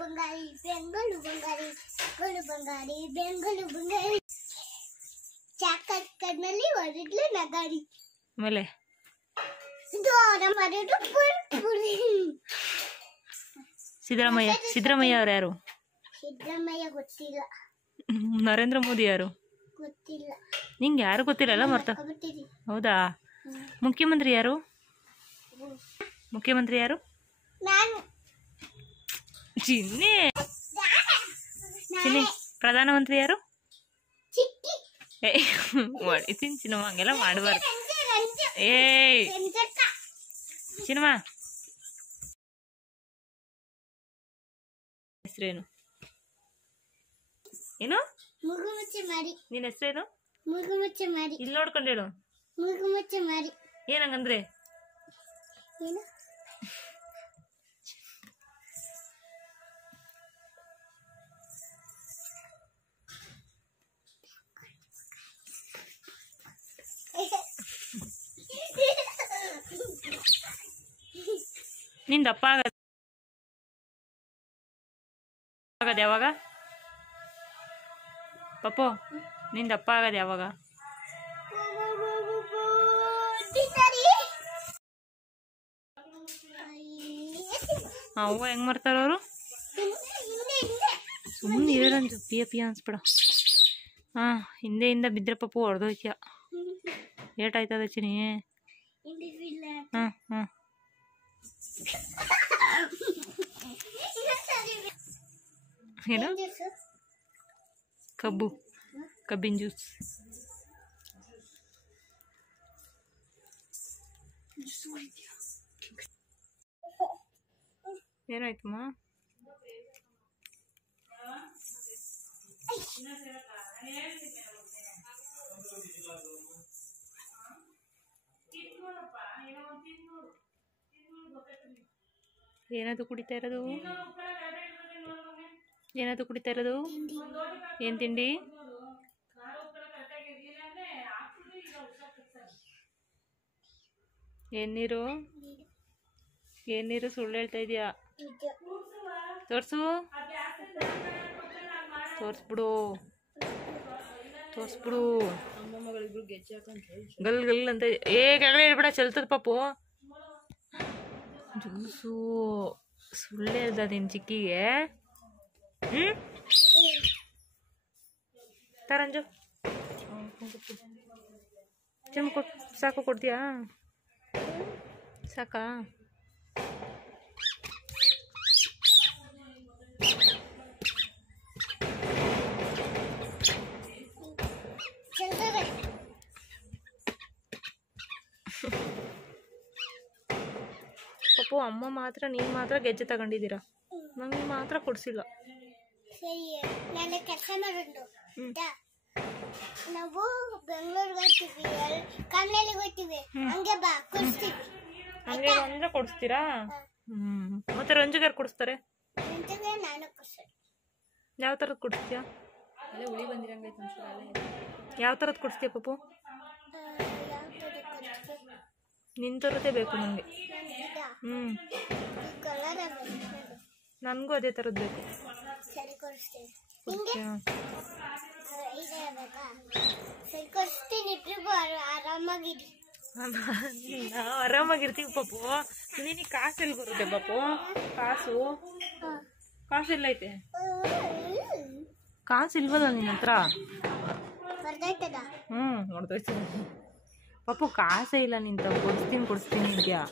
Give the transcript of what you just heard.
ಬಂಗಾರಿ ಬೆಂಗಳು ಬಂಗಾರಿ ಗಳು ಬಂಗಾರಿ ಬೆಂಗಳು ಬಂಗಾರಿ ಚಾಕಟ್ ಕಣ್ಣಲ್ಲಿ ಹೊರಡ್ಲು ನಗಾರಿ ಆಮೇಲೆ ಸಿದ್ದರಾಮಯ್ಯ ಅವ್ರು ಯಾರು? ಸಿದ್ದರಾಮಯ್ಯ ಗೊತ್ತಿಲ್ಲ. ನರೇಂದ್ರ ಮೋದಿ ಯಾರು? ಗೊತ್ತಿಲ್ಲ. ನಿಂಗೆ ಯಾರು ಗೊತ್ತಿಲ್ಲ ಮರ್ತ? ಹೌದಾ? ಮುಖ್ಯಮಂತ್ರಿ ಯಾರು? ಮುಖ್ಯಮಂತ್ರಿ ಯಾರು? ಚಿನ್ನಿ. ಚಿನ್ನಿ ಪ್ರಧಾನಮಂತ್ರಿ ಯಾರು? ಹೊಡಿತೀನಿ ಚಿನ್ನಮ್ಮ, ಹಂಗೆಲ್ಲ ಮಾಡಬಾರ್ದು. ಏಯ್ ಚಿನ್ನಮ್ಮ ಹೆಸರೇನು? ಏನು? ಮುಗುಮುಚ್ಚೆ ಮಾರಿ. ನಿನ್ನ ಹೆಸರೇನು? ಮುಗುಮುಚ್ಚೆ ಮಾರಿ. ಇಲ್ಲಿ ನೋಡ್ಕೊಂಡು ಹೇಳು. ಮುಗುಮುಚ್ಚೆ ಮಾರಿ. ಏನಂಗಂದ್ರೆ? ಏನು? ನಿನ್ ದಪ್ಪ ಆಗದ ಯಾವಾಗ ಪಪ್ಪು? ನಿನ್ ದಪ್ಪ ಆಗದ ಯಾವಾಗ? ಅವ್ವ ಹೆಂಗ್ ಮಾಡ್ತಾರ ಅವರು? ಸುಮ್ಮನೆ ಇರೋದಂತ ಪಿಯ ಪಿಯ ಅನ್ಸ್ಬಿಡ. ಹಾ, ಹಿಂದೆಯಿಂದ ಬಿದ್ರೆ ಪಪ್ಪು ಹೊಡೆದೋಯ್ತೀಯ. ಏಟಾಯ್ತದ ಚಿನಿ? ಹಾ ಹಾ. ಏನು? ಕಬ್ಬಿನ ಜ್ಯೂಸ್. ಏನಾಯ್ತಮ್ಮ? ಏನದು ಕುಡಿತಾ ಇರೋದು? ಏನದು ಕುಡಿತಾ ಇರೋದು? ಏನ್ ತಿಂಡಿ? ಏನ್ ನೀರು? ಏನ್ ನೀರು? ಸುಳ್ಳು ಹೇಳ್ತಾ ಇದೀಯಾ? ತೋರ್ಸು. ತೋರ್ಸ್ಬಿಡು. ತೋರ್ಸ್ಬಿಡು. ಗಲ್ ಗಲ್ ಅಂತ ಕೆಳಗಡೆ ಹೇಳ್ಬೇಡ, ಚೆಲ್ತದ ಪಾಪು. ಜ್ಯೂಸು ಸುಳ್ಳು ಹೇಳ್ದ ನಿನ್ ಚಿಕ್ಕಿಗೆ? ತರಂಜು ಚೆಮ್ಮ ಕೊಟ್ ಸಾಕು. ಕೊಡ್ತೀಯಾ? ಸಾಕಾ? ಪಪ್ಪು, ಅಮ್ಮ ಮಾತ್ರ ನೀನ್ ಮಾತ್ರ ಗೆಜ್ಜೆ ತಗೊಂಡಿದ್ದೀರಾ, ನಂಗೆ ಮಾತ್ರ ಕೊಡ್ಸಿಲ್ಲ. ನಾಳೆ ಕೆಲಸ ಮಾಡೋದು. ನಾವು ಬೆಂಗಳೂರಿಗೆ ಹೋಗ್ತೀವಿ, ಕಮಲಲ್ಲಿಗೆ ಹೋಗ್ತೀವಿ. ಹಂಗೆ ಬಾ, ಕೊಡ್ಸ್ತೀವಿ. ಹಂಗೆ ಅಂದ್ರೆ ಕೊಡಿಸ್ತೀರಾ? ಮತ್ತೆ ರಂಜುಗಾರ್ ಕೊಡಿಸ್ತಾರೆ? ನಾನು ಕೊಡ್ಸ್ತೀನಿ. ಯಾವ ಥರದ್ದು ಕೊಡಿಸ್ತೀಯಾ? ಯಾವ ಥರದ್ದು ಕೊಡಿಸ್ತೀಯ ಪಪ್ಪು? ನಿನ್ ಥರದ್ದೇ ಬೇಕು ನನಗೆ. ನನಗೂ ಅದೇ ಥರದ್ದು ಬೇಕು. ನಾವು ಆರಾಮಾಗಿರ್ತೀವಿ ಪಪ್ಪು. ನಿನಗೆ ಕಾಸು ಎಲ್ಲಿ ಬರುತ್ತೆ ಪಪ್ಪು? ಕಾಸು ಎಲ್ಲೈತೆ? ಕಾಸು ಇಲ್ವಲ್ಲ ನಿನ್ನ ಹತ್ರ? ಹೊಡೆದೋಯ್ತು ಪಪ್ಪು. ಕಾಸೇ ಇಲ್ಲ ನಿಂತ. ಕೊಡಿಸ್ತೀನಿ ಇದೆಯಾ?